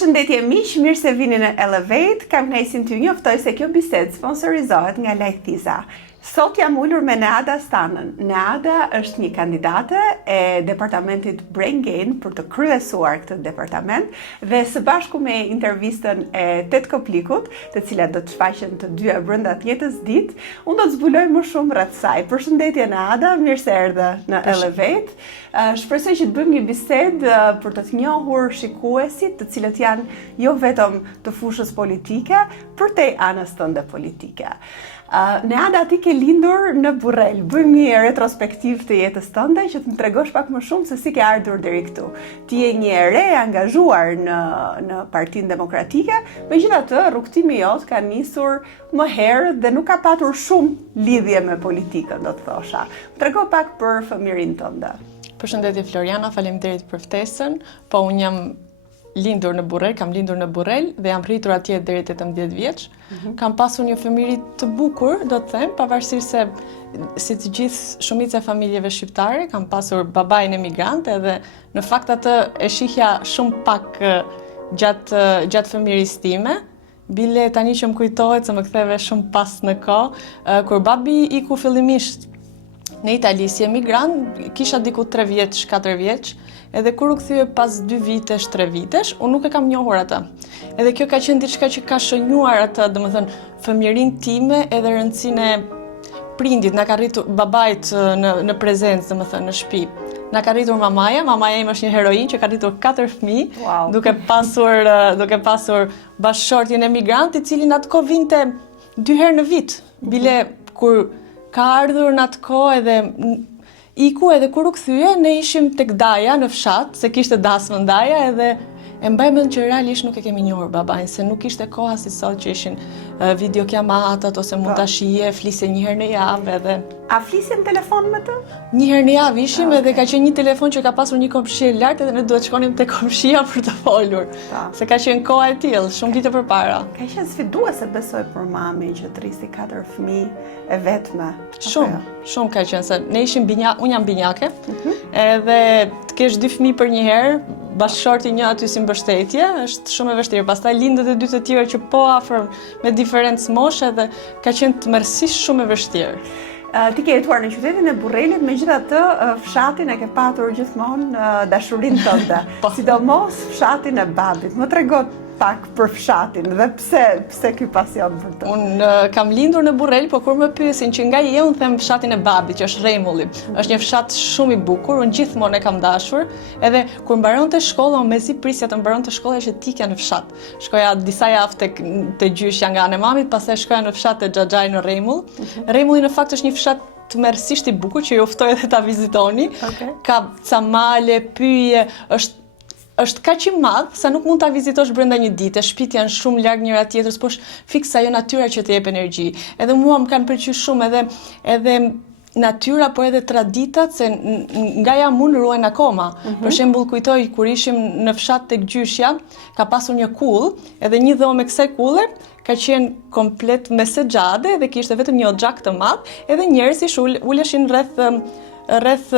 Përshëndetje miq, mirë se vini në Elevate. Kam kënaqësinë t'ju njoftoj se kjo bisedë sponsorizohet nga Lajthiza. Sot jam ulur me Neada Stanën. Neada është një kandidate e departamentit Brain Gain për të kryesuar këtë departament dhe së bashku me intervistën e Tet Koplikut, të cilat do të shfaqen të dyja brenda tjetës ditë, unë do të zbuloj më shumë rreth saj. Përshëndetje Neada, mirë se erdhe në Elevate. Shpresoj që të bëjmë një bisedë për të njohur shikuesit, të cilët janë jo vetëm të fushës politike, përtej anës tënde politike. Neada, ti ke lindur në Burrel. Bëjmë një retrospektiv të jetës tënde që të më tregosh pak më shumë se si ke ardhur deri këtu. Ti je një e re angazhuar në Partinë Demokratike, megjithatë rrugtimi jot ka nisur më herët dhe nuk ka patur shumë lidhje me politikën, do të thosha. Më trego pak për fëmirin tënde. Përshëndetje Floriana, faleminderit për ftesën. Po unë jam lindur në Burrel, kam lindur në Burrel dhe jam rritur atje deri 18 vjeç. Kam pasur një fëmijë të bukur, do të them, pavarësisht se si të gjithë shumica e familjeve shqiptare, kam pasur babain emigrant edhe në fakt atë e shihja shumë pak gjatë fëmijërisë time. Bile tani që më kujtohet se më ktheve shumë pas në kohë, kur babi iku fillimisht në Itali si emigrant, kisha diku 3 vjeç, 4 vjeç, edhe kur u kthye pas 2 vitesh, 3 vitesh, unë nuk e kam njohur atë. Edhe kjo ka qenë diçka që ka shënjuar atë, domethënë, fëmijërinë time edhe rëndësinë e prindit. Na ka rritur babait në prezencë, domethënë në shtëpi. Na ka rritur mamaja im është një heroin që ka rritur 4 fëmijë, Wow. duke pasur bashkëshortin emigrant, i cili në atë kohë vinte 2 herë në vit. Bile kur ka ardhur në atë kohë edhe iku edhe kur u kthye, ne ishim tek Daja në fshat, se kishte dasmë Daja edhe e mbaj mend që realisht nuk e kemi njohur babain, se nuk ishte koha si sot që ishin videokiamatat ose mund ta shije, fliste një herë në javë edhe A flisin telefon me të? një herë në javë ishim edhe ka qenë një telefon që ka pasur një komshi lart edhe ne duhet shkonim te komshia për të folur. Se ka qenë koha e tillë, shumë vite përpara. Ka qenë sfiduese besoj për mamin që të rrisi 4 fëmijë e vetme. Shumë ka qenë se ne ishim unë jam binjake, edhe të kesh 2 fëmijë për një herë, bashkëshorti një aty si mbështetje, është shumë e vështirë. Pastaj lindët e 2 të tjerë që po afër me diferencë moshe dhe ka qenë tmerrsisht shumë e vështirë. Ti ke jetuar në qytetin e Burrelit, megjithatë fshatin e ke patur gjithmonë dashurinë tënde, sidomos fshatin e babit. Më trego pak për fshatin dhe pse ky pasion për të. Unë kam lindur në Burrel, po kur më pyesin që nga je, unë them fshatin e babit, që është Remulli. Është një fshat shumë i bukur, unë gjithmonë e kam dashur, edhe kur mbaronte shkolla, unë mezi prisja të mbaronte shkolla që tikja në fshat. Shkoja disa javë te gjyshja nga ana e mamit, pastaj shkoja në fshat e Xhaxhaj në Remull. Remulli në fakt është një fshat tmerrsisht i bukur që ju ftoj edhe ta vizitoni. Ka ca male, pyje, është kaq i madh sa nuk mund ta vizitosh brenda një dite. Shtëpitë janë shumë larg njëra tjetrës, por është fikse ajo natyra që të jep energji. Edhe mua më kanë pëlqyer shumë edhe natyra, por edhe traditat, se nga jam unë ruajnë akoma. Për shembull, kujtoj kur ishim në fshat tek gjyshja, ka pasur një kull, edhe një dhomë e kësaj kulle ka qenë komplet me sexhade dhe kishte vetëm një xhak të madh, edhe njerëzit uleshin rreth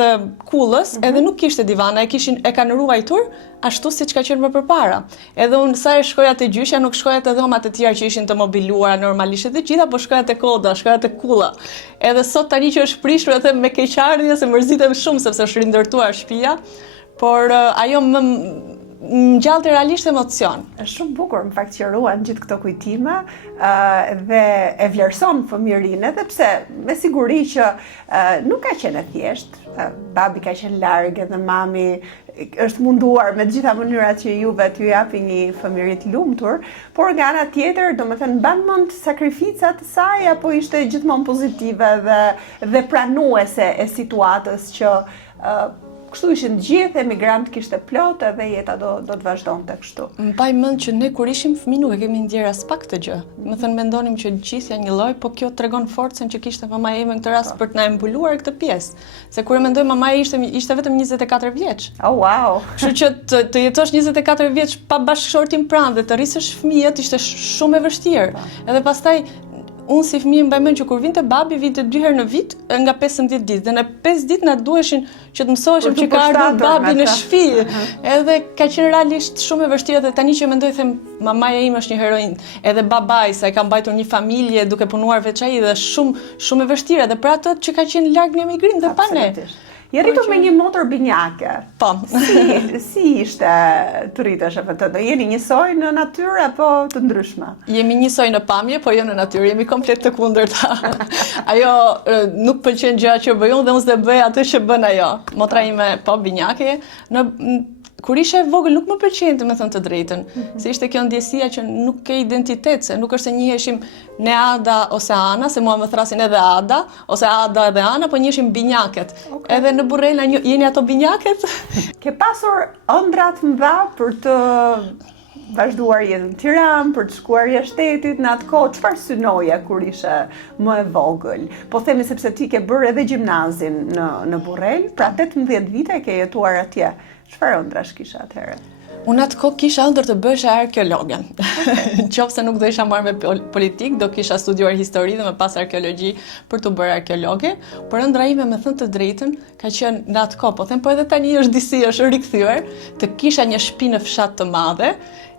kullës, edhe nuk kishte divana, e kanë ruajtur ashtu siç ka qenë më përpara. Edhe unë sa e shkoja te gjyshja, nuk shkoja te dhomat e tjera që ishin të mobiluara normalisht të gjitha, po shkoja te koda, shkoja te kulla. Edhe sot tani që është prishur edhe me keqardhje se mërzitem shumë sepse është rindërtuar shtëpia, por ajo më ngjallte realisht emocion. Është shumë bukur në fakt që ruan gjithë këto kujtime dhe e vlerëson fëmijërinë, edhe pse me siguri që nuk ka qenë e thjeshtë. Babi ka qenë larg edhe mami është munduar me të gjitha mënyrat që juve t'ju japi një fëmijëri të lumtur, por nga ana tjetër, domethënë mban mend sakrificat e saj apo ishte gjithmonë pozitive dhe pranuese e situatës që kështu ishin gjithë, emigrant kishte plot edhe jeta do të vazhdonte kështu. Mbaj mend që ne kur ishim fëmijë nuk e kemi ndjer as pak këtë gjë. Do të thënë mendonim që gjithë janë një lloj, po kjo tregon forcën që kishte mamaja ime në këtë rast për të na mbuluar këtë pjesë. Se kur e mendoj mamaja ishte vetëm 24 vjeç. Oh wow. Kështu që të jetosh 24 vjeç pa bashkëshortin pranë dhe të rrisësh fëmijët ishte shumë e vështirë. Edhe pastaj unë si fëmijë mbaj mend që kur vinte babi vinte 2 herë në vit nga 15 ditë. Dhe në 5 ditë na duheshin që të mësoheshim që ka ardhur babi në shtëpi. Edhe ka qenë realisht shumë e vështirë dhe tani që mendoj them mamaja ime është një heroin. Edhe babai sa e ka mbajtur një familje duke punuar veç ai dhe shumë e vështirë edhe për atë që ka qenë larg në emigrim dhe pa ne. Je rritur me një motor binjake. Po. Si ishte të rritesh e të? Do jeni njësoj në natyrë apo të ndryshme? Jemi njësoj në pamje, po jo në natyrë, jemi komplet të kundërta. Ajo nuk pëlqen gjëra që bëj unë dhe unë s'do bëj atë që bën ajo. Motra ime po binjake, kur ishe vogël nuk më pëlqente, me thënë të drejtën, se ishte kjo ndjesia që nuk ke identitet, se nuk është se njiheshim ne Ada ose Ana, se mua më thrasin edhe Ada, ose Ada edhe Ana, po njiheshim binjaket. Okay. Edhe në Burrel jeni ato binjaket? Ke pasur ëndrat mëdha për të vazhduar jetën në Tiranë, për të shkuar jashtë shtetit në atë kohë, çfarë synoje kur ishe më e vogël? Po themi sepse ti ke bërë edhe gjimnazin në Burrel, pra 18 vite ke jetuar atje. Çfarë ëndrash kisha atëherë? Unë atë kohë kisha ëndër të bësha arkeologe. Qofse nuk do isha marrë me politik, do kisha studiuar histori dhe më pas arkeologji për të bërë arkeologe, por ëndra ime me thënë të drejtën ka qenë në atë kohë, po them po edhe tani është disi është rikthyer, të kisha një shtëpi në fshat të madhe,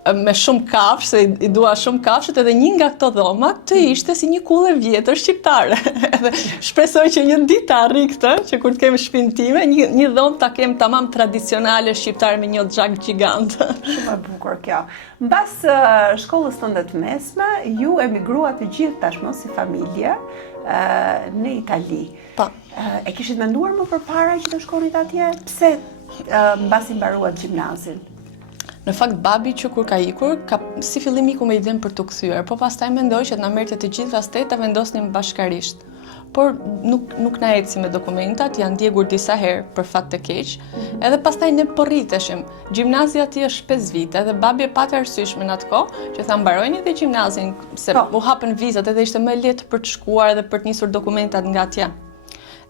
me shumë kafshë, se i dua shumë kafshët, edhe një nga këto dhoma të ishte si një kullë vjetër shqiptare. Edhe shpresoj që një ditë ta arri këtë, që kur të kem shtëpinë time, një dhomë ta kem tamam tradicionale shqiptare me një xhak gjigant. Shumë e bukur kjo. Mbas shkollës tënde të mesme, ju emigruat të gjithë tashmë si familje në Itali. Po. E kishit menduar më përpara që të shkonit atje? Pse mbasi mbaruat gjimnazin? Në fakt babi që kur ka ikur, si fillim iku me idenë për të kthyer, po pastaj mendoj që na merrte të gjithë vastet ta vendosnim bashkarisht. Por nuk na eci me dokumentat, janë ndjegur disa herë për fat të keq, edhe pastaj ne po rriteshim. Gjimnazia aty është 5 vite, edhe babi e pati arsyeshme në atë kohë që tha mbarojeni dhe gjimnazin, se u hapën vizat edhe ishte më lehtë për të shkuar dhe për të nisur dokumentat nga atje.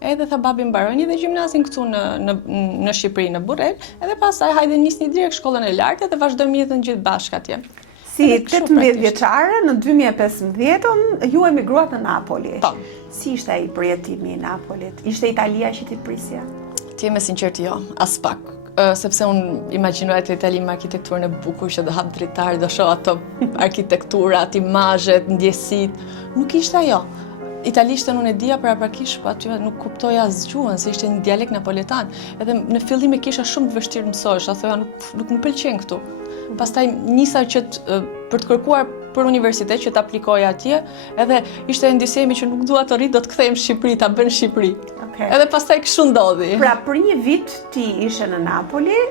Edhe tha babi mbarojni dhe gjimnazin këtu në Shqipëri, në Burrel, edhe pastaj hajde nisni direkt shkollën e lartë dhe vazhdojmë jetën gjithë bashkë atje. Si 18 vjeçare në 2015 ju emigruat në Napoli. Po. Si ishte ai përjetimi i Napolit? Ishte Italia që ti prisja? Ti me sinqert jo, as pak. Sepse unë imagjinoja të Itali me arkitekturën e bukur që do hap dritar, do shoh ato arkitekturat, imazhet, ndjesit. Nuk ishte ajo. Italishtën unë e dija paraprakisht, po aty nuk kuptoja as gjuhën, se ishte një dialekt napoletan. Edhe në fillim e kisha shumë të vështirë mësohesh, thoya nuk më pëlqen këtu. Pastaj nisa që për të kërkuar për universitet që të aplikoja atje, edhe ishte ndjesemi që nuk dua të rri, do të kthejmë në Shqipëri, ta bën Shqipëri. Okay. Edhe pastaj kështu ndodhi. Pra për një vit ti ishe në Napoli,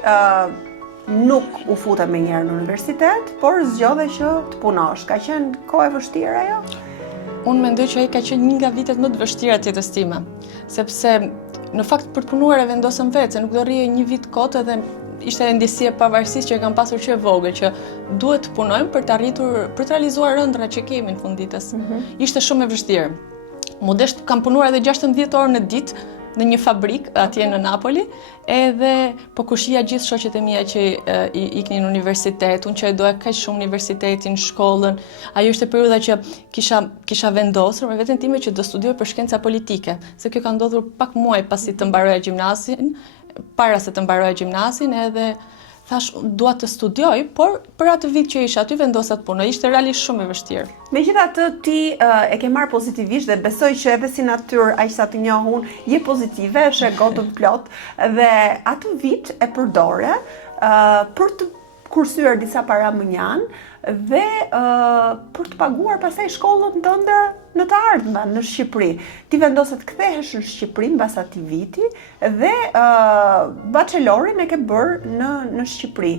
nuk u futa me njerë në universitet, por zgjodhe që të punosh. Ka qenë kohë e vështirë ajo? Unë mendoj që ai ka qenë një nga vitet më të vështira të jetës time, sepse në fakt për të punuar e vendosëm vetë, se nuk do rrije një vit kot edhe ishte ndjesia e pavarësisë që e kam pasur që e vogël, që duhet të punojmë për të arritur, për të realizuar ëndrat që kemi në fund ditës. Ishte shumë e vështirë. Modesht kam punuar edhe 16 orë në ditë në një fabrik atje në Napoli, edhe po kushia gjithë shoqet e mia që iknin në universitet, unë që e doja kaq shumë universitetin, shkollën. Ajo ishte periudha që kisha vendosur me veten time që do studioj për shkenca politike, se kjo ka ndodhur pak muaj pasi të mbaroja gjimnazin, para se të mbaroja gjimnazin, edhe thash dua të studioj, por për atë vit që isha aty vendosa të punoj, ishte realisht shumë e vështirë. Megjithatë ti e ke marrë pozitivisht dhe besoj që edhe si natyrë aq sa të njoh unë, je pozitive, është e gotën plot dhe atë vit e përdore për të kursyer disa para mënjan dhe për të paguar pastaj shkollën tënde në të ardhmen në Shqipëri. Ti vendose të kthehesh në Shqipëri mbas atij viti dhe bachelorin e ke bërë në Shqipëri.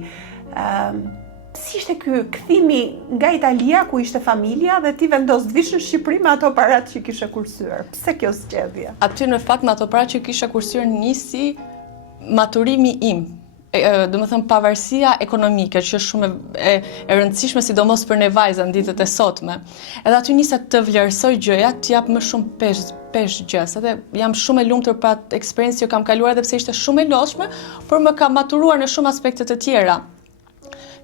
Si ishte ky kthimi nga Italia ku ishte familja dhe ti vendos të vish në Shqipëri me ato parat që kishe kursyer? Pse kjo zgjedhje? Aty në fakt me ato parat që kisha kursyer nisi maturimi im. Do më thëmë pavarësia ekonomike, që është shumë e rëndësishme, sidomos për ne vajza në ditët e sotme. Edhe aty nisa të vlerësoj gjëja, të jap më shumë pesh gjës. Edhe jam shumë e lumtur për atë eksperiencë që kam kaluar edhe pse ishte shumë e lodhshme, por më ka maturuar në shumë aspekte të tjera.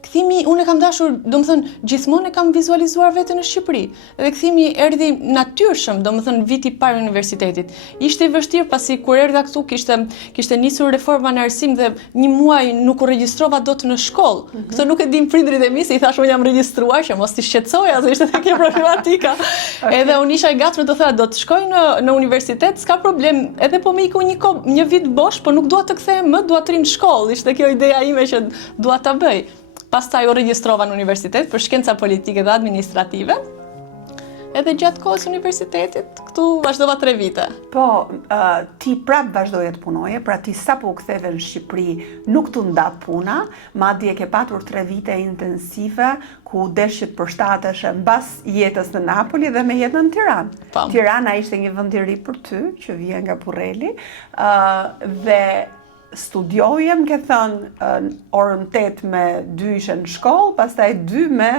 kthimi unë e kam dashur, domethënë gjithmonë e kam vizualizuar veten në Shqipëri. Edhe kthimi erdhi natyrshëm, domethënë viti I parë universitetit. Ishte I vështirë pasi kur erdha këtu kishte nisur reforma në arsim dhe një muaj nuk u regjistrova dot në shkollë. Këtë nuk e dim prindrit e mi, se I thash unë jam regjistruar që mos t'i shqetësoja, se ishte tek problematika. Edhe unë isha I gatshme të thoya do të shkoj në universitet, s'ka problem, edhe po më iku një vit bosh, po nuk dua të kthehem më, dua të ri në shkollë. Ishte kjo ideja ime që dua ta bëj. Pastaj u regjistrova në universitet për shkenca politike dhe administrative. Edhe gjatë kohës universitetit, këtu vazhdova 3 vite. Po, ti prap vazhdoje të punoje, pra ti sapo u ktheve në Shqipëri nuk të nda puna, madje ke patur 3 vite intensive ku desh që të përshtatesh mbas jetës në Napoli dhe me jetën në Tiranë. Tirana ishte një vend I ri për ty, që vjen nga Burreli, dhe studioje, më ke thënë, orën 8 me 2 ishe në shkollë, pastaj 2 me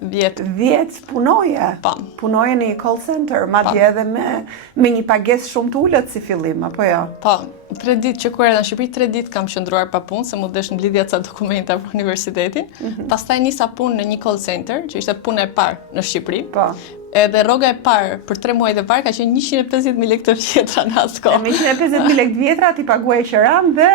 10 punoje. Punoje në një call center, madje edhe me një pagesë shumë të ulët si fillim, apo jo? Po, 3 ditë që kur erdha në Shqipëri, 3 ditë kam qëndruar pa punë, se mu desh në lidhja ca dokumenta për universitetin. Pastaj nisa punë në një call center, që ishte puna e parë në Shqipëri. Po. Edhe rroga e parë për 3 muajt e parë ka qenë 150.000 lekë të vjetra në atë kohë. Me 150.000 lekë të vjetra ti paguaj qeram dhe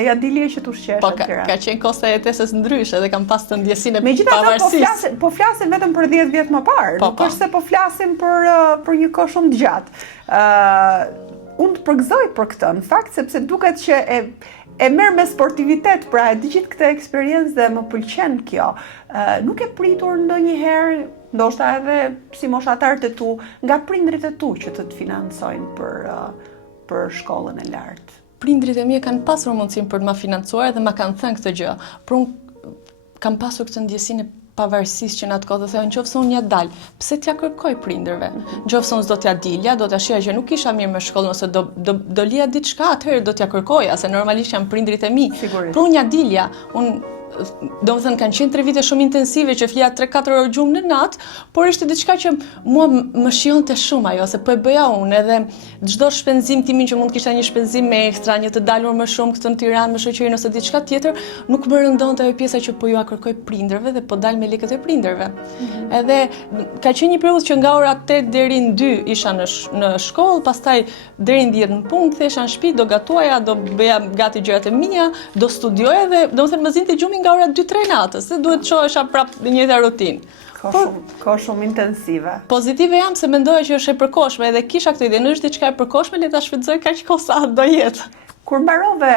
ja dilje që tu shqesh. Po ka qenë kosta e jetesës ndryshe dhe kam pas të ndjesinë e pavarësisë. Po flasim vetëm për 10 vjet më parë, nuk është se po flasim për një kohë shumë të gjatë. Unë të përgëzoj për këtë, në fakt, sepse duket që e merr me sportivitet, pra e di gjithë këtë eksperiencë dhe më pëlqen kjo. Nuk e pritur ndonjëherë, ndoshta edhe si moshatar të tu, nga prindrit e tu që të financojnë për shkollën e lartë? Prindrit e mi e kanë pasur mundësinë për të ma financuar dhe ma kanë thënë këtë gjë. Por unë kam pasur këtë ndjesinë e pavarësisht që në atë kohë dhe thënë, nëse unë ja dal, pse t'ja kërkoj prindërve? Nëse unë s'do t'ja dilja, do t'ja shija që nuk isha mirë me shkollën ose do lija diçka, atëherë do t'ja kërkoja, se normalisht janë prindrit e mi. Por unë ja dilja, do më thënë kanë qenë 3 vite shumë intensive që flija 3-4 orë gjumë në natë, por ishte diçka që mua më shionte shumë ajo, se po e bëja unë edhe çdo shpenzim timin që mund të kisha një shpenzim me ekstra, një të dalur më shumë këtë në Tiranë me shoqërinë ose diçka tjetër, nuk më rëndonte ajo pjesa që po ju a kërkoj prindërve dhe po dal me lekët e prindërve. Edhe ka qenë një periudhë që nga ora 8 deri në 2 isha në shkollë, pastaj deri në 10 në punë, kthesha në shtëpi, do gatuaja, do bëja gati gjërat e mia, do studioja dhe domethënë më zinte gjumi nga ora 2-3 natës, se duhet të shohesha prapë në njëjtë rutinë. Ko shumë intensive. Pozitive jam se mendoja që është e përkohshme edhe kisha këtë ide, nëse diçka e përkohshme le ta shfrytëzoj kaq kohë sa do jetë. Kur mbarove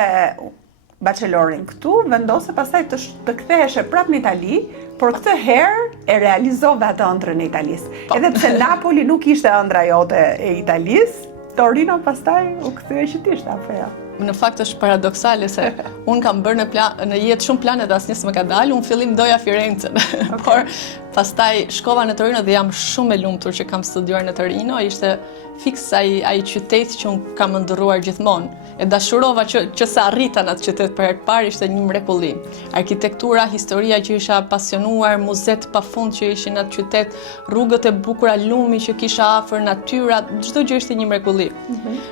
bachelorin këtu, vendose pastaj të kthehesh prapë në Itali, por këtë herë e realizove atë ëndrrën e Italisë. Edhe pse Napoli nuk ishte ëndra jote e Italisë, Torino pastaj u kthye që ti ishte apo jo? Në fakt është paradoksale se unë kam bërë në jetë shumë plane dhe asnjë s'më ka dalë, unë fillim doja Firencën, por pastaj shkova në Torino dhe jam shumë e lumtur që kam studiuar në Torino, ishte fiks ai qytet që unë kam ndërruar gjithmonë. E dashurova që sa arrita në atë qytet për herë të parë, ishte një mrekulli. Arkitektura, historia që isha pasionuar, muzet pafund që ishin në atë qytet, rrugët e bukura, lumi që kisha afër, natyra, çdo gjë ishte një mrekulli.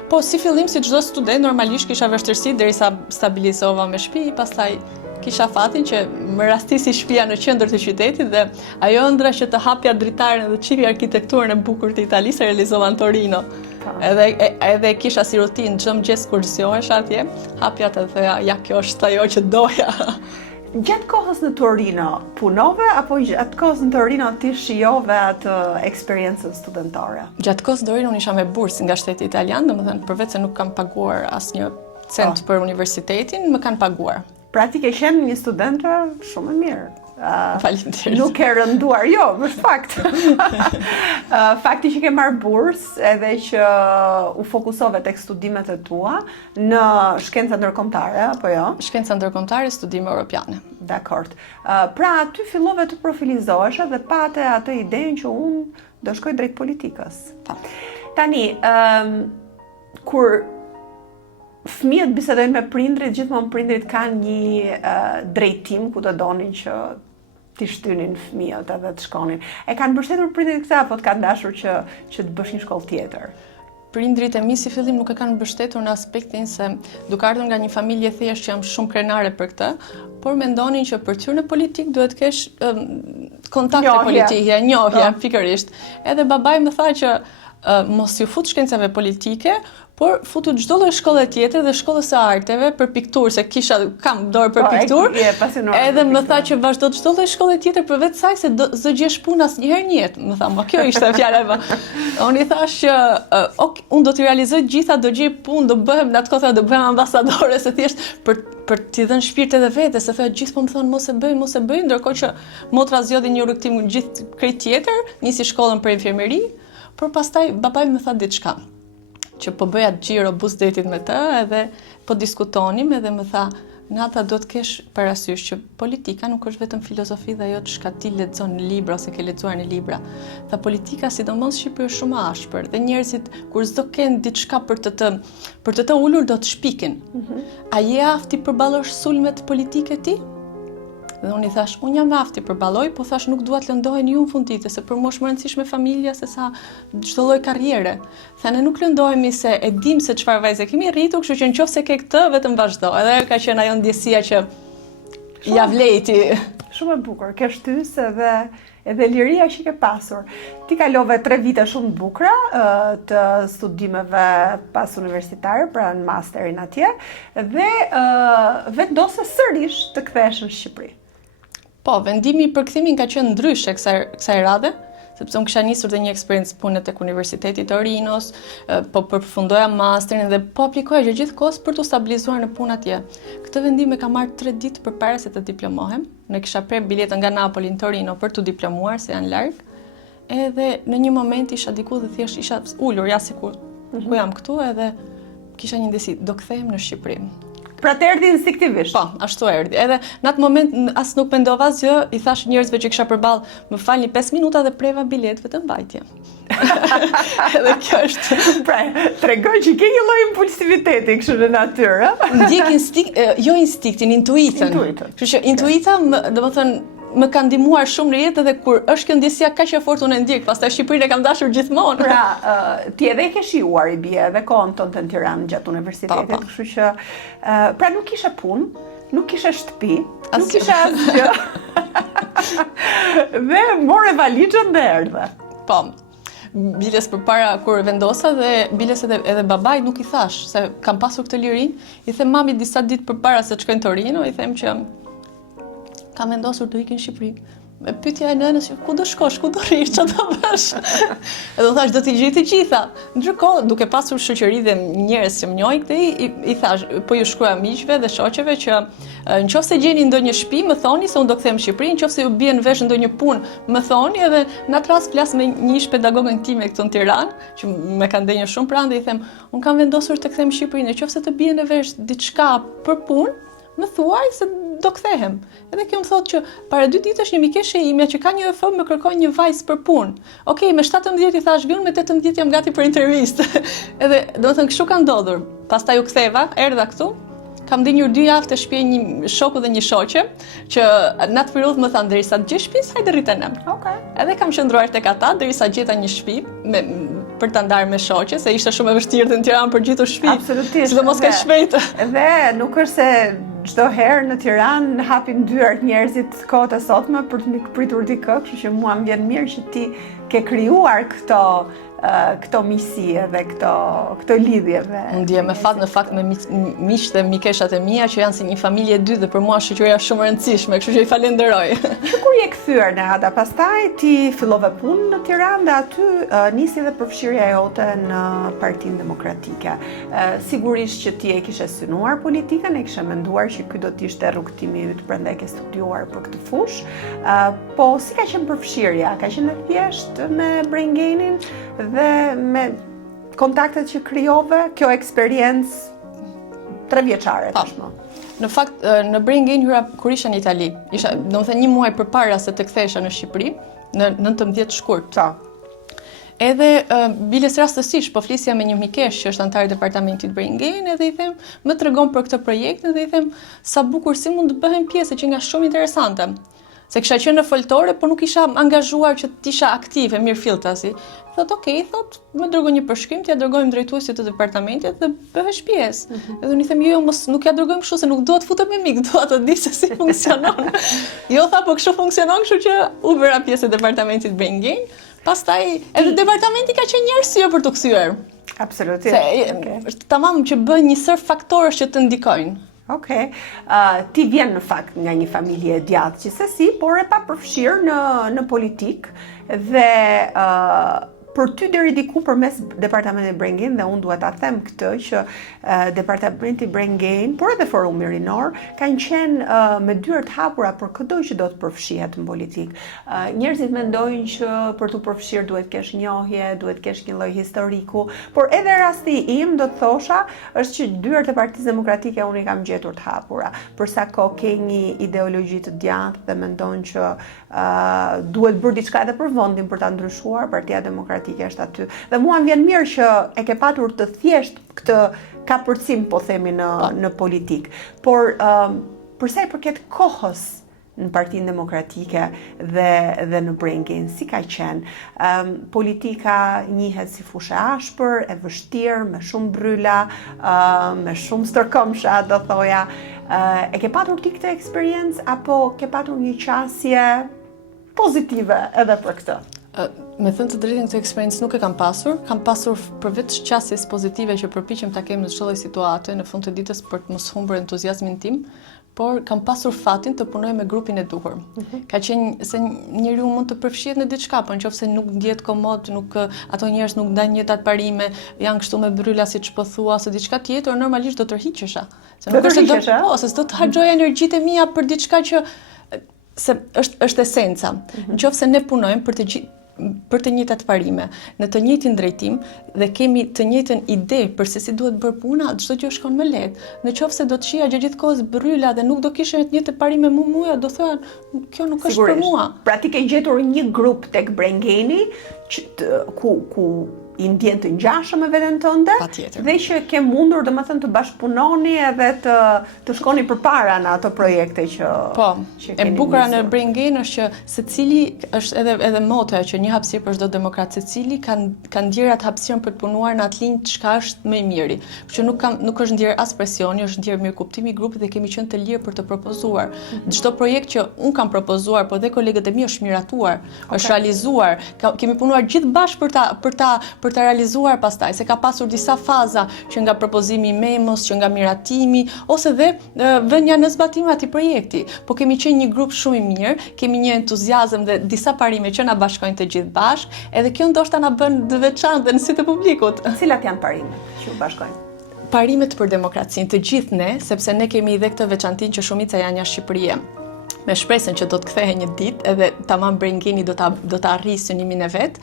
Po si fillim si çdo student normalisht kisha vështirësi derisa stabilizova me shtëpi, pastaj kisha fatin që më rastisi shtëpia në qendër të qytetit dhe ajo ëndra që të hapja dritaren dhe të qipi arkitekturën e bukur të Italisë e realizova në Torino. Edhe kisha si rutinë çdo mëngjes kur zgjohesha atje, hapja të thoja ja kjo është ajo që doja. Gjatë kohës në Torino punove apo gjatë kohës në Torino ti shijove atë eksperiencën studentare? Gjatë kohës në Torino unë isha me bursë nga shteti italian, domethënë përveç se nuk kam paguar asnjë cent për universitetin, më kanë paguar. Pra ti ke qenë një studente shumë e mirë. Faleminderit. Nuk e rënduar, jo, është fakt. Fakti që ke marrë bursë edhe që u fokusove tek studimet e tua në shkenca ndërkombëtare, apo jo? Shkenca ndërkombëtare, studime europiane. Dakord. Pra ty fillove të profilizohesh dhe pate atë idenë që unë do shkoj drejt politikës. Tani, kur fëmijët bisedojnë me prindrit, gjithmonë prindrit kanë një drejtim ku të donin që t'i shtynin fëmijët edhe të shkonin. E kanë mbështetur prindrit këtë apo të kanë dashur që të bësh një shkollë tjetër? prindrit e mi si fillim nuk e kanë mbështetur në aspektin se duke ardhur nga një familje thjesht që jam shumë krenare për këtë, por mendonin që për të hyrë në politik duhet kesh kontakte politike, njohje, pikërisht. Edhe babai më tha që mos ju fut shkencave politike, por futu çdo lloj shkolle tjetër dhe shkollës së arteve për pikturë, se kam dorë për pikturë. Edhe më tha që vazhdo çdo lloj shkolle tjetër përveç saj se s'do gjesh punë asnjëherë në jetë. Më tha, "Ma kjo ishte fjala e vet." Unë i thash që unë do t'i realizoj gjitha, do gjej punë, do bëhem në atë kohë do bëhem ambasadore, se thjesht për t'i dhënë shpirt edhe vetes, se thoya gjithmonë më thonë mos e bëj, ndërkohë që motra zgjodhi një rrugtim gjithë krejt tjetër, nisi shkollën për infirmeri, por pastaj babai më tha diçka, që po bëja xhiro buzdetit me të edhe po diskutonim edhe më tha, Nata, do të kesh parasysh që politika nuk është vetëm filozofi dhe ajo çka ti lexon në libra ose ke lexuar në libra. Tha politika sidomos në Shqipëri është shumë ashpër dhe njerëzit kur s'do kenë diçka për të ulur do të shpikin. A je afti përballosh sulmet politike ti? Dhe unë i thash, unë jam afti përballoj, po thash nuk dua të lëndohen ju në fundite, se për mua është më rëndësishme familja se sa çdo lloj karriere. Tha ne nuk lëndohemi se e dim se çfarë vajze kemi rritur, kështu që nëse ke këtë, vetëm vazhdo. Edhe ka qenë ajo ndjesia që ja vlejti. Shumë e bukur, ke shtys edhe liria që ke pasur. Ti kalove 3 vite shumë të bukura të studimeve pas universitare, pra në masterin atje, dhe vendose sërish të kthehesh në Shqipëri. Po, vendimi i përkthimin ka qenë ndryshe kësaj radhe, sepse unë kisha nisur dhe një eksperiencë pune tek Universiteti i Torinos, po përfundoja masterin dhe po aplikoja gjithkohës për të stabilizuar në punë atje. Këtë vendim e ka marrë 3 ditë përpara se të diplomohem. Ne kisha prerë biletën nga Napoli në Torino për të diplomuar, se janë larg. Edhe në një moment isha diku dhe thjesht isha ulur, ja sikur ku jam këtu, edhe kisha një ndjesi, do kthehem në Shqipëri. Pra të erdhi instinktivisht. Po, ashtu erdhi. Edhe në atë moment as nuk mendova asgjë, i thash njerëzve që kisha përballë, më falni 5 minuta dhe preva biletëve të mbajtje. Edhe kjo është. Pra, tregon që ke një lloj impulsiviteti kështu në natyrë. Ndjek instiktin, intuitën. Kështu që intuita, domethënë më ka ndihmuar shumë në jetë, edhe kur është kjo ndjesia kaq e fortë unë ndjek, pastaj Shqipërinë e kam dashur gjithmonë. Pra, ti edhe ke shijuar i bie edhe kohën tonë në Tiranë gjatë universitetit, kështu që pra nuk kishe punë, nuk kishe shtëpi, nuk kishe asgjë. Dhe more valixhen dhe erdhe. Po. Biles përpara kur vendosa dhe biles edhe babait nuk i thash se kam pasur këtë lirinë, i them mami disa ditë përpara se të shkoj në Torino, i them që kam vendosur të ikin në Shqipëri. Me pyetja e nënës, ku do shkosh, ku do rrish, çfarë do bësh? Edhe thash do t'i gjej të gjitha. Ndërkohë, duke pasur shoqëri dhe njerëz që më njohin këtë, i thash, po ju shkruaj miqve dhe shoqeve që nëse gjeni ndonjë shtëpi, më thoni se unë do kthehem në Shqipëri, nëse ju bie në vesh ndonjë punë, më thoni, edhe në atë rast flas me një ish pedagogën time këtu në Tiranë, që më ka ndenjur shumë pranë dhe i them, unë kam vendosur të kthehem në Shqipëri, nëse të bie në vesh diçka për punë, më thuaj se do kthehem. Edhe kjo më thotë që para 2 ditësh një mikeshe imja që ka një EF më kërkoi një vajzë për punë. Okej, me 17 i thash viun, me 18 jam gati për intervistë. Edhe domethënë kështu ka ndodhur. Pastaj u ktheva, erdha këtu. Kam ndenjur 2 javë të shtëpi një shoku dhe një shoqe, që në atë periudhë më thanë derisa të gjesh shtëpi, hajde rritenem. Okej. Edhe kam qëndruar tek ata derisa gjeta një shtëpi për ta ndarë me shoqe, se ishte shumë e vështirë në Tiranë për gjetur shtëpi. Absolutisht. Sidomos ka shpejt. Dhe nuk është se çdo herë në Tiranë hapin dyert njerëzit kohët e sotme për të pritur dikë, kështu që mua më vjen mirë që ti ke krijuar këto miqësi dhe këto lidhje. Unë ndjem në fakt me miq dhe mikeshat e mia që janë si një familje e dytë dhe për mua shoqëria është shumë e rëndësishme, kështu që i falenderoj. Që kur je kthyer në Ada, pastaj ti fillove punë në Tiranë dhe aty nisi dhe përfshirja jote në Partinë Demokratike. Sigurisht që ti e kishe synuar politikën, e kishe menduar që ky do të ishte rrugtimi yt, prandaj ke studiuar për këtë fushë. Po si ka qenë përfshirja? Ka qenë thjesht me brain gaining dhe me kontaktet që krijove, kjo eksperiencë 3 vjeçare tashmë? Në fakt, në brain gain hyra kur isha në Itali. Isha, domethënë 1 muaj përpara se të kthehesha në Shqipëri, në 19 shkurt. Edhe biles rastësisht po flisja me një mikesh që është antar i departamentit Brain Gain, edhe i them, më tregon për këtë projekt dhe i them sa bukur si mund të bëhem pjesë që nga shumë interesante. Se kisha qenë në foltore, por nuk isha angazhuar që t'isha aktive, mirë filltasi. Thot, okej, më dërgoj një përshkrim, t'ja dërgojmë drejtuesit të departamentit dhe bëhesh pjesë. Edhe unë i them, jo, mos nuk ja dërgojmë kështu se nuk dua të futem me mik, dua të di se si funksionon. Jo, tha, po kështu funksionon, kështu që u bëra pjesë e departamentit Brain Gain. Pastaj edhe departamenti ka qenë një arsye për të kthyer. Absolutisht. Se tamam që bën një sër faktorësh që të ndikojnë. Okej. Ti vjen në fakt nga një familje e djathtë gjithsesi, por e papërfshirë në politikë dhe për ty deri diku përmes departamentit Brain Gain, dhe unë duhet ta them këtë që departamenti Brain Gain, por edhe forumi rinor, kanë qenë me dyert hapura për çdo që do të përfshihet në politikë. Njerëzit mendojnë që për të përfshirë duhet kesh njohje, duhet kesh një lloj historiku, por edhe rasti im do të thosha është që dyert e Partisë Demokratike unë i kam gjetur të hapura. Për sa kohë ke një ideologji të djathtë dhe mendon që duhet bërë diçka edhe për vendin për ta ndryshuar, Partia Demokratike është aty. Dhe mua më vjen mirë që e ke patur të thjesht këtë kapërcim, po themi, në politikë. Por për sa i përket kohës në Partinë Demokratike dhe në Brain Gain, si ka qenë? Politika njihet si fushë ashpër, e vështirë, me shumë bryla, me shumë stërkomsha, do thoja. E ke patur ti këtë eksperiencë apo ke patur një qasje pozitive edhe për këtë? Me thënë të drejtën, këtë eksperiencë nuk e kam pasur përveç qasjes pozitive që përpiqem ta kem në çdo lloj situate në fund të ditës për të mos humbur entuziazmin tim, por kam pasur fatin të punoj me grupin e duhur. Ka qenë se njeriu mund të përfshihet në diçka, por nëse nuk ndjet komod, ato njerëz nuk ndajnë njëjtat parime, janë kështu me bryla siç po thua, ose diçka tjetër, normalisht do tërhiqesha. Se nuk është se do të harxoj energjitë mia për diçka që se është esenca. Nëse ne punojmë për të njëjtat parime, në të njëjtin drejtim dhe kemi të njëjtën ide për se si duhet bërë puna, çdo gjë shkon më lehtë. Nëse do të shija gjithë kohës bryla dhe nuk do kishe të njëjtë parime mua, do thoya kjo nuk është për mua. Pra ti ke gjetur një grup tek Brain Gain ku i ndjen të ngjashëm me veten tënde dhe që ke mundur domethënë të bashkëpunoni edhe të shkoni përpara në ato projekte që që keni. E bukura në Brain Gain është që secili është edhe motoja që një hapësirë për çdo demokrat, secili kanë ndjerë atë hapësirën për të punuar në atë linjë çka është më i miri. Që nuk është ndjerë as presioni, është ndjerë mirëkuptimi i grupit dhe kemi qenë të lirë për të propozuar. Çdo projekt që un kam propozuar, po dhe kolegët e mi është miratuar, është realizuar. Kemi punuar gjithë bashkë për ta realizuar pastaj, se ka pasur disa faza që nga propozimi i memos, që nga miratimi, ose dhe vënia në zbatim atij projekti. Po kemi qenë një grup shumë i mirë, kemi një entuziazëm dhe disa parime që na bashkojnë të gjithë bashkë, edhe kjo ndoshta na bën të veçantë në sy të publikut. Cilat janë parimet që u bashkojnë? Parimet për demokracinë, të gjithë ne, sepse ne kemi edhe këtë veçantinë që shumica janë jashtë Shqipërisë. Me shpresën që do të kthehej një ditë edhe tamam Brain Gain do ta arrijë synimin e vet,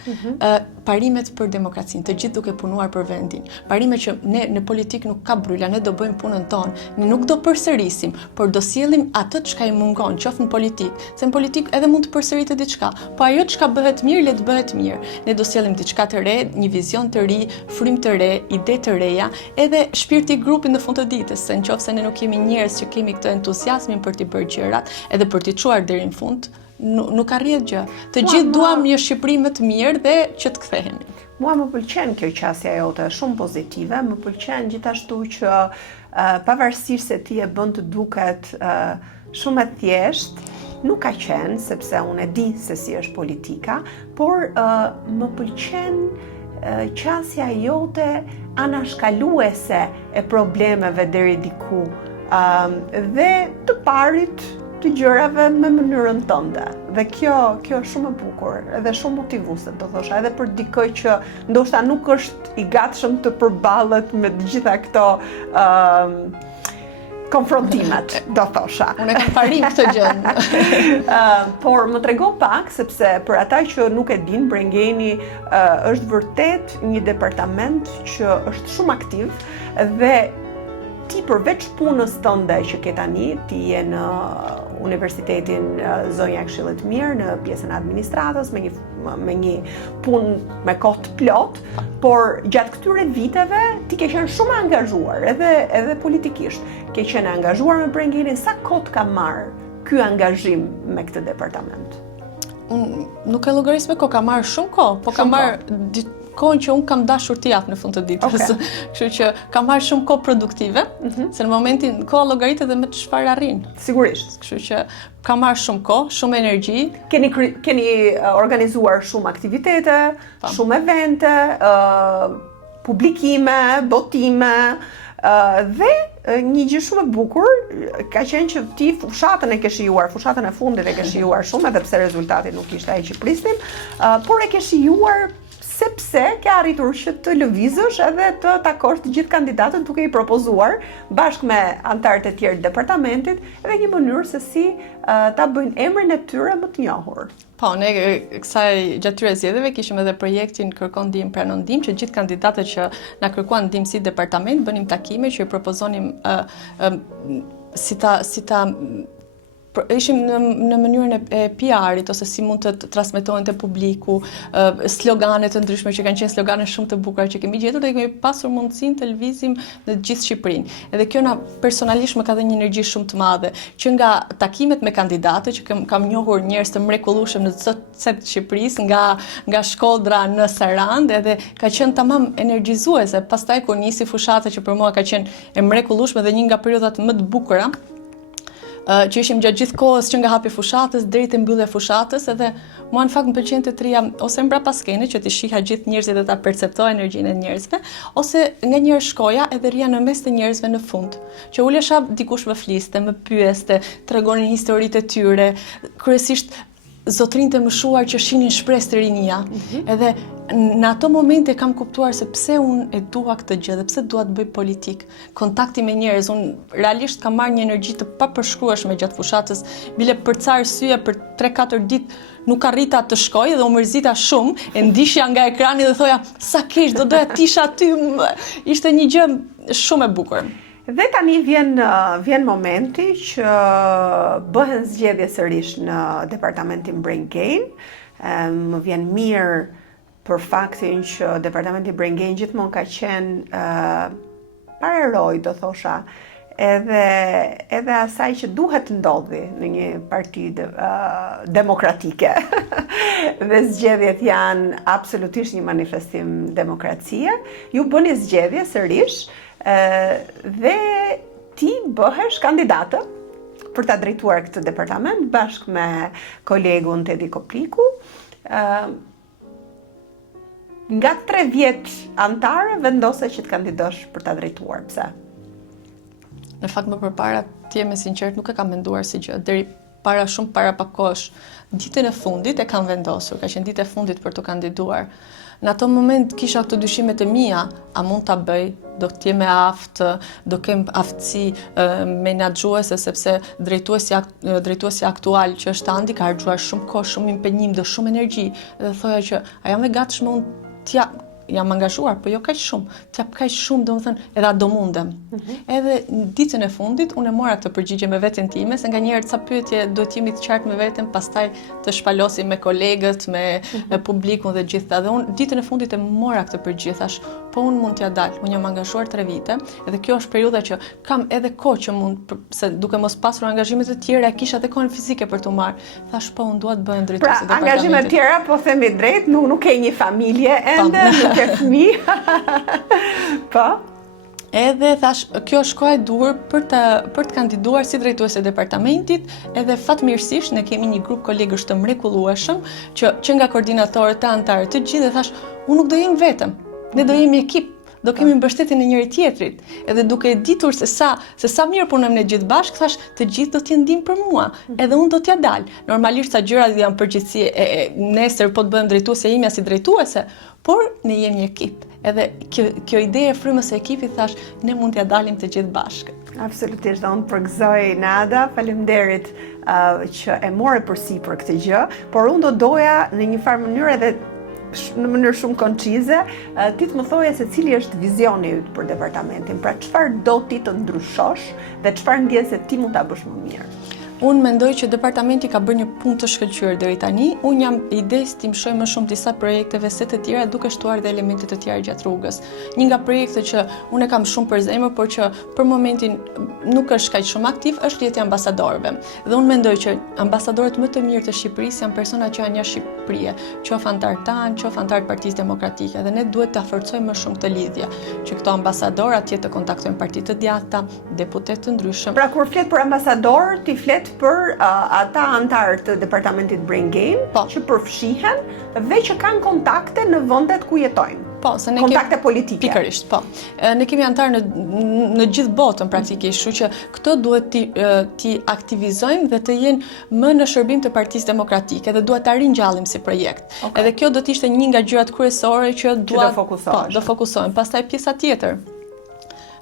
parimet për demokracinë, të gjithë duke punuar për vendin. Parime që ne në politikë nuk ka bryla, ne do bëjmë punën tonë, ne nuk do përsërisim, por do sjellim atë çka i mungon, qoftë në politikë, se në politikë edhe mund të përsëritet diçka, po ajo çka bëhet mirë, le të bëhet mirë. Ne do sjellim diçka të re, një vizion të ri, frymë të re, ide të reja, edhe shpirti i grupit në fund të ditës, se nëse ne nuk kemi njerëz që kemi këtë entuziazmin për të bërë gjërat, edhe për t'i çuar deri në fund, nuk arrihet gjë. Të gjithë duam një Shqipëri më të mirë dhe që të kthehemi. Mua më pëlqen kjo qasja jote, shumë pozitive, më pëlqen gjithashtu që pavarësisht se ti e bën të duket shumë e thjeshtë, nuk ka qenë, sepse unë e di se si është politika, por më pëlqen qasja jote anashkaluese e problemeve deri diku dhe të parit të gjërave me mënyrën tënde. Dhe kjo është shumë e bukur, edhe shumë motivuese, do thosha, edhe për dikë që ndoshta nuk është i gatshëm të përballet me të gjitha këto konfrontimet, do thosha. Unë kam parim këtë gjë. Por më trego pak, sepse për ata që nuk e din, Brain Gain është vërtet një departament që është shumë aktiv dhe ti përveç punës tënde që ke tani, ti je në Universitetin Zonja e Këshillit të Mirë, në pjesën e administratës, me një punë me kohë të plot, por gjatë këtyre viteve ti ke qenë shumë angazhuar, edhe politikisht. Ke qenë angazhuar me Brain Gain, sa kohë ka marrë ky angazhim me këtë departament? Nuk e llogaris me kohë, ka marrë shumë kohë, po ka marrë kohën që unë kam dashur t'i jap në fund të ditës. Okay. Kështu që ka marrë shumë kohë produktive, se në momentin koha llogaritet edhe me çfarë arrin. Sigurisht. Kështu që ka marrë shumë kohë, shumë energji. Keni organizuar shumë aktivitete, shumë evente, publikime, botime, dhe një gjë shumë e bukur ka qenë që ti fushatën e fundit e ke shijuar shumë, edhe pse rezultati nuk ishte ai që prisnim, por e ke shijuar sepse ke arritur që të lëvizësh edhe të takosh të gjithë kandidatët duke i propozuar bashkë me anëtarët e tjerë të departamentit edhe një mënyrë se si ta bëjnë emrin e tyre më të njohur. Po, ne kësaj gjatë këtyre zgjedhjeve kishim edhe projektin Kërkon ndihmë pranon ndihmë, që gjithë kandidatët që na kërkuan ndihmë si departament bënim takime që i propozonim ishim në mënyrën e PR-it ose si mund të transmetohen te publiku, slogane të ndryshme që kanë qenë slogane shumë të bukura që kemi gjetur dhe kemi pasur mundësinë të lëvizim në gjithë Shqipërinë. Edhe kjo na personalisht më ka dhënë një energji shumë të madhe, që nga takimet me kandidatë që kam njohur njerëz të mrekullueshëm në çdo cet të Shqipërisë, nga Shkodra në Sarandë, edhe ka qenë tamam energjizuese. Pastaj kur nisi fushata që për mua ka qenë e mrekullueshme dhe një nga periodat më të bukura, që ishim gjatë gjithë kohës që nga hapi fushatës deri te mbyllja e fushatës, edhe mua në fakt më pëlqente të rija ose mbrapa skenit që të shiha gjithë njerëzit dhe ta perceptoja energjinë e njerëzve, ose nganjëherë shkoja edhe rija në mes të njerëzve në fund, që ulesha dikush më fliste, më pyeste, tregonin historitë e tyre, kryesisht zotrinjtë e mëshuar që shihnin shpresë të rinia. Edhe në ato momente kam kuptuar se pse unë e dua këtë gjë dhe pse dua të bëj politik. Kontakti me njerëz, unë realisht kam marrë një energji të papërshkrueshme gjatë fushatës, bile për ca arsye për 3-4 ditë nuk arrita të shkoj dhe u mërzita shumë, e ndishja nga ekrani dhe thoja sa keq, doja të isha aty. Ishte një gjë shumë e bukur. Dhe tani vjen momenti që bëhen zgjedhje sërish në departamentin Brain Gain. Më vjen mirë për faktin që departamenti Brain Gain gjithmonë ka qenë pareroj, do thosha, edhe asaj që duhet të ndodhi në një parti demokratike. Dhe zgjedhjet janë absolutisht një manifestim demokracie. Ju bëni zgjedhje sërish, dhe ti bëhesh kandidate për ta drejtuar këtë departament bashkë me kolegun Tedi Kopliku. Nga 3 vjet antare vendose që të kandidosh për ta drejtuar. Pse? Në fakt më përpara, ti me sinqert nuk e kam menduar si gjë. Deri shumë para pak kohësh, ditën e fundit e kam vendosur, ka qenë ditë e fundit për të kandiduar. Në ato moment kisha këto dyshimet e mia, a mund ta bëj, do të jem e aftë, do kem aftësi menaxhuese sepse drejtuesi aktual që është Andi ka harxuar shumë kohë, shumë impenjim dhe shumë energji. Dhe thoja që a jam e gatshme unë jam angazhuar, po jo kaq shumë. T'jap kaq shumë, domethënë, edhe do mundem. Edhe në ditën e fundit unë e mora këtë përgjigje me veten time, se nganjëherë ca pyetje duhet jemi të qartë me veten, pastaj të shpalosim me kolegët, me publikun dhe gjithta. Dhe unë ditën e fundit e mora këtë përgjigje, thash, po unë mund t'ja dal. Unë jam angazhuar 3 vite, edhe kjo është periudha që kam edhe kohë që mund, se duke mos pasur angazhime të tjera, kisha edhe kohën fizike për t'u marrë. Thash, po unë dua të bëhem drejtuese departamentit. Pra, angazhime të tjera, po themi drejt, nuk ke një familje ende, nuk ke fëmijë. Po. Edhe thash, kjo është koha e duhur për të kandiduar si drejtuese e departamentit, edhe fatmirësisht ne kemi një grup kolegësh të mrekullueshëm që nga koordinatorët të antarët të gjithë, dhe thash, unë nuk do jem vetëm, ne do jemi ekip, do kemi mbështetjen e njëri tjetrit. Edhe duke ditur se sa mirë punojmë ne gjithë bashkë, thash, të gjithë do t'jenë ndihmë për mua, edhe unë do t'ja dal. Normalisht sa gjërat janë përgjithësi, nesër po të bëhem drejtuese imja si drejtuese, por ne jemi ekip. Edhe kjo ide e frymës së ekipit, thash, ne mund t'ja dalim të gjithë bashkë. Absolutisht, unë përgëzoj Nada, faleminderit që e more përsipër këtë gjë, por unë doja në një farë mënyrë edhe në mënyrë shumë koncize, ti të më thoje se cili është vizioni yt për departamentin, pra çfarë do ti të ndryshosh dhe çfarë ndjen se ti mund ta bësh më mirë. Unë mendoj që departamenti ka bërë një punë të shkëlqyer deri tani. Unë jam idesë të mësoj më shumë disa projekteve se të tjera duke shtuar dhe elemente të tjera gjatë rrugës. Një nga projekte që unë kam shumë për zemër, por që për momentin nuk është kaq shumë aktiv, është Rrjeti i ambasadorëve. Dhe unë mendoj që ambasadorët më të mirë të Shqipërisë janë persona që janë jashtë Shqipërisë, qoftë antar tan, qoftë antar të Partisë Demokratike, dhe ne duhet ta forcojmë më shumë këtë lidhje, që këto ambasadorë atje të kontaktojnë parti të djatha, deputet të ndryshëm. Pra kur flet për ambasador, ti flet për ata antarë të departamentit Brain Gain, që përfshihen dhe që kanë kontakte në vendet ku jetojnë. Po, se ne kontakte politike. Pikërisht, po. Ne kemi antarë në gjithë botën praktikisht, kështu që këto duhet ti aktivizojmë dhe të jenë më në shërbim të Partisë Demokratike dhe duhet ta ringjallëm si projekt. Edhe kjo do të ishte një nga gjërat kryesore që do fokusohen. Pastaj pjesa tjetër,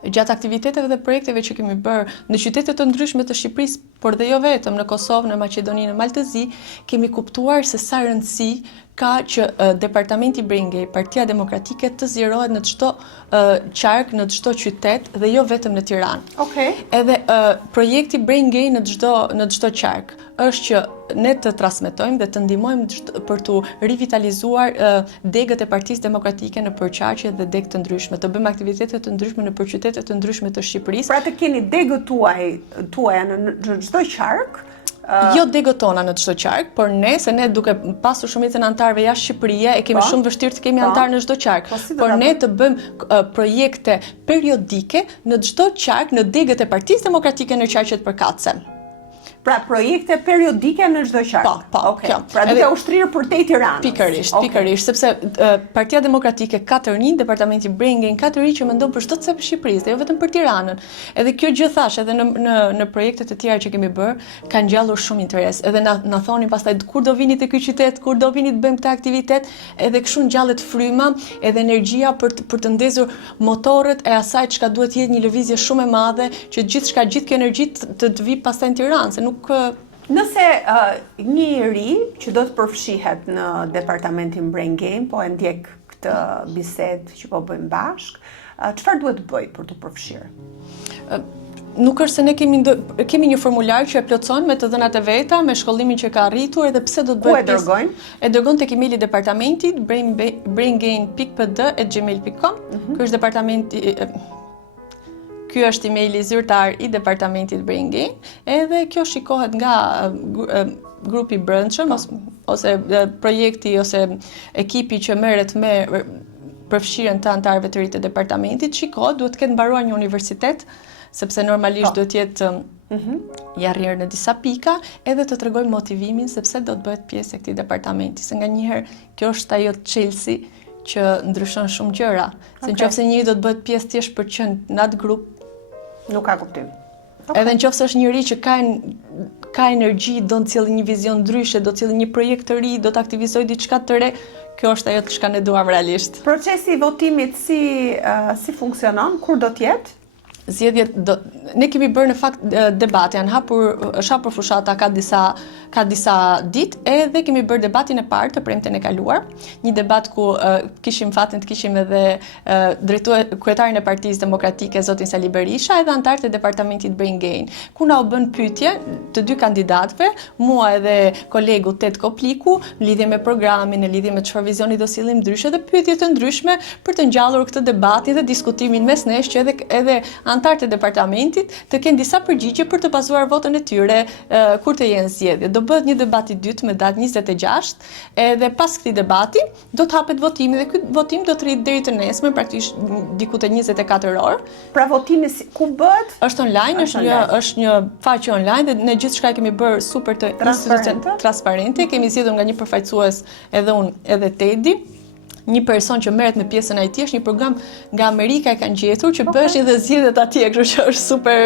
gjatë aktiviteteve dhe projekteve që kemi bërë në qytete të ndryshme të Shqipërisë, por dhe jo vetëm, në Kosovë, në Maqedoni, në Maltëzi, kemi kuptuar se sa rëndësi ka që departamenti Brain Gain, Partia Demokratike të zgjerohet në çdo qark, në çdo qytet dhe jo vetëm në Tiranë. Edhe projekti Brain Gain në çdo qark është që ne të transmetojmë dhe të ndihmojmë për të rivitalizuar degët e Partisë Demokratike në përqarqe dhe degë të ndryshme, të bëjmë aktivitete të ndryshme në përqytete të ndryshme të Shqipërisë. Pra të keni degët tuaja në çdo qark? Jo degët tona në çdo qark, por se ne duke pasur shumicën antarëve jashtë Shqipërisë e kemi shumë vështirë të kemi antarë në çdo qark. Por ne të bëjmë projekte periodike në çdo qark, në degët e Partisë Demokratike në qarqet përkatëse. Pra projekte periodike në çdo qark. Po, kjo. Pra duke ushtrirë përtej Tiranës. Pikërisht, sepse Partia Demokratike ka të rinj, departamenti Brain Gain ka të rinj që mendon për çdo cep Shqipërisë, dhe jo vetëm për Tiranën. Edhe kjo gjë thash, edhe në projektet e tjera që kemi bërë, ka ngjallur shumë interes. Edhe na thonin pastaj kur do vini te ky qytet, kur do vini të bëjmë këtë aktivitet, edhe kështu ngjallet fryma, edhe energjia për të ndezur motorët e asaj çka duhet të jetë një lëvizje shumë e madhe, që gjithë kjo energji të vi pastaj në Tiranë. Nëse një ri që do të përfshihet në departamentin Brain Gain, po e ndjek këtë bisedë që po bëjmë bashkë, çfarë duhet bëj për të përfshirë? Nuk është se ne kemi një formular që e plotësojmë me të dhënat e veta, me shkollimin që ka arritur, edhe pse do të bëhet pjesë. Ku e dërgojnë? E dërgon tek emaili departamentit braingain.pd@gmail.com. Ky është departamenti Ky është emaili zyrtar i departamentit Brain Gain, edhe kjo shikohet nga grupi brendshëm ose projekti ose ekipi që merret me përfshirjen të antarëve të ri të departamentit. Shikohet, duhet të ketë mbaruar një universitet, sepse normalisht duhet të jetë i arrirë në disa pika, edhe të tregojmë motivimin sepse do të bëhet pjesë e këtij departamenti. Se nganjëherë kjo është ajo çelësi që ndryshon shumë gjëra. Se nëse njëri do të bëhet pjesë thjesht për të qenë në atë grup, nuk ka kuptim. Edhe nëse është njëri që ka energji, do të cilë një vizion ndryshe, do të cilë një projekt të ri, do të aktivizoj diçka të re, kjo është ajo çka ne duam realisht. Procesi i votimit si funksionon, kur do të jetë? Ne kemi bërë në fakt debate, është hapur fushata ka disa ditë, edhe kemi bërë debatin e parë të premten e kaluar, një debat ku kishim fatin të kishim edhe kryetarin e Partisë Demokratike zotin Sali Berisha edhe antarët e departamentit Brain Gain, ku na u bën pyetje të dy kandidatëve, mua edhe kolegu Tet Kopliku, në lidhje me programin, në lidhje me çfarë vizioni do sillim ndryshe, dhe pyetje të ndryshme për të ngjallur këtë debatin dhe diskutimin mes nesh, që edhe antarët e departamentit të kenë disa përgjigje për të bazuar votën e tyre kur të jenë zgjedhje. Do bëhet një debat i dytë me datë 26, edhe pas këtij debati do të hapet votimi dhe ky votim do të rritë deri të nesër, praktikisht diku te 24 orë. Pra votimi ku bëhet? Është online, është një faqe online dhe ne gjithçka kemi bërë super të transparente. Kemi zgjedhur nga një përfaqësues edhe unë edhe Tedi, një person që merret me pjesën IT, është një program nga Amerika e kanë gjetur që bëhet dhe zgjedhet atje, kështu që është super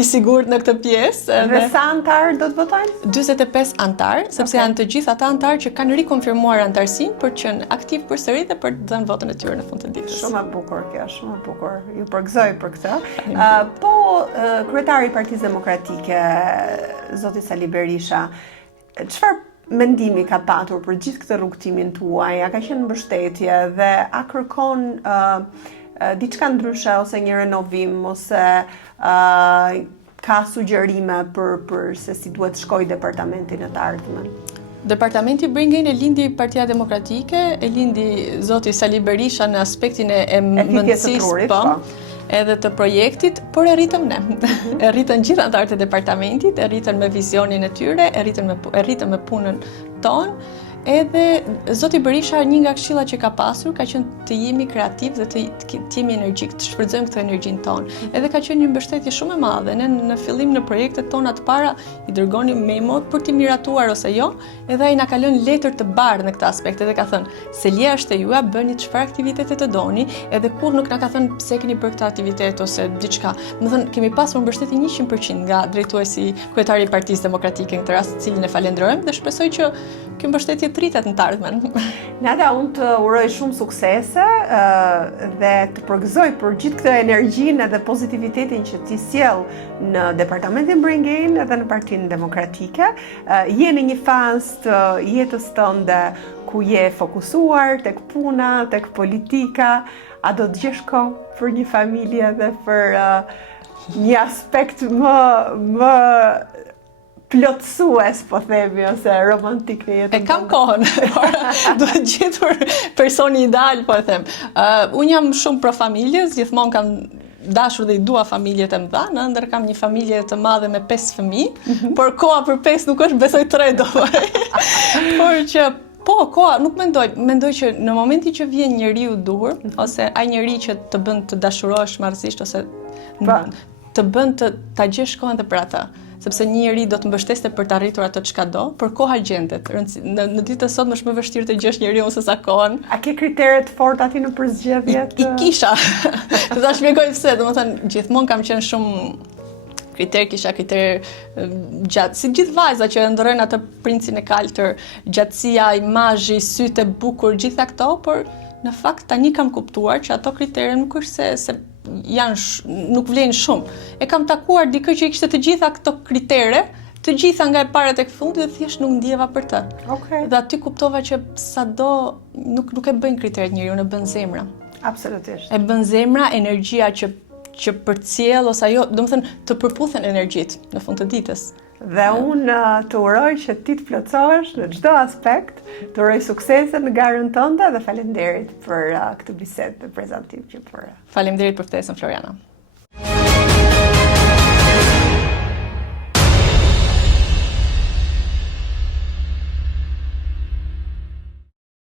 i sigurt në këtë pjesë. Dhe sa antar do të votojnë? 45 antar, sepse janë të gjithë ata antar që kanë rikonfirmuar antarësinë për të qenë aktiv përsëri dhe për të dhënë votën e tyre në fund të ditës. Shumë e bukur kjo, shumë e bukur. Ju përgëzoj për këtë. Po kryetari i Partisë Demokratike, zoti Sali Berisha, çfarë mendimi ka patur për gjithë këtë rrugtimin tuaj? A ka qenë mbështetje dhe a kërkon diçka ndryshe ose një renovim ose ka sugjerime për se si duhet shkoj departamenti në të ardhmen? Departamenti Brain Gain e lindi Partia Demokratike, e lindi zoti Sali Berisha në aspektin e mendësisë, edhe të projektit, por e rritëm ne. E rritën gjithë anëtarët e departamentit, e rritën me vizionin e tyre, e rritën me punën tonë. Edhe zoti Berisha, një nga këshillat që ka pasur, ka qenë të jemi kreativ dhe të jemi energjik, të shfrytëzojmë këtë energjinë tonë. Edhe ka qenë një mbështetje shumë e madhe. Ne në fillim në projektet tona të para i dërgonim memot për t'i miratuar ose jo, edhe ai na ka lënë letër të bardhë në këtë aspekt, edhe ka thënë, Selia është e juaj, bëni çfarë aktivitete të doni, edhe kur nuk na ka thënë pse keni bërë këtë aktivitet ose diçka. Do të thënë, kemi pasur mbështetje 100% nga drejtuesi kryetari i Partisë Demokratike në këtë rast, cilin e falenderojmë dhe shpresoj që kjo mbështetje rritet në të ardhmen. Nada, unë të uroj shumë suksese dhe të përgëzoj për gjithë këtë energjinë dhe pozitivitetin që ti sjell në Departamentin Brain Gain edhe në Partinë Demokratike. Je në një fazë të jetës tënde ku je fokusuar tek puna, tek politika, a do të gjesh kohë për një familje dhe për një aspekt më plotësues, po themi, ose romantik në jetën. E kam kohën, duhet gjetur personi ideal, po e them. Unë jam shumë pro familjes, gjithmonë kam dashur dhe i dua familjet e mëdha, ndër kam një familje të madhe me 5 fëmijë, por koha për 5 nuk është, besoj 3 do. Por që koha, nuk mendoj që në momenti që vjen njeriu duhur, ose ai njeri që të bën të dashurohesh marrësisht, ose të bën ta gjesh kohën dhe për ata. Sepse një njeri do të mbështeste për të arritur atë çka do, por koha gjendet. Në ditën e sotme është më vështirë të gjesh njeriu se sa kohën. A ke kritere të forta aty në përzgjedhjet? I kisha. Të ta shpjegoj pse, domethënë gjithmonë kam qenë shumë kisha kriter gjatë, si gjithë vajza që ndrojnë atë princin e kaltër, gjatësia, imazhi, sytë e bukur, gjitha këto, por në fakt tani kam kuptuar që ato kritere nuk është se nuk vlen shumë. E kam takuar dikë që i kishte të gjitha këto kritere, të gjitha nga e para tek fundi dhe thjesht nuk ndjeva për të. Okay. Dhe aty kuptova që sado nuk e bëjnë kriteret njeriu, e bën zemra. Absolutisht. E bën zemra, energjia që përcjell ose ajo, domethënë të përputhen energjitë në fund të ditës. Dhe unë të uroj që ti të plotësohesh në çdo aspekt, të uroj suksese në garën tënde dhe faleminderit për këtë bisedë të prezantim që për. Faleminderit për ftesën, Floriana.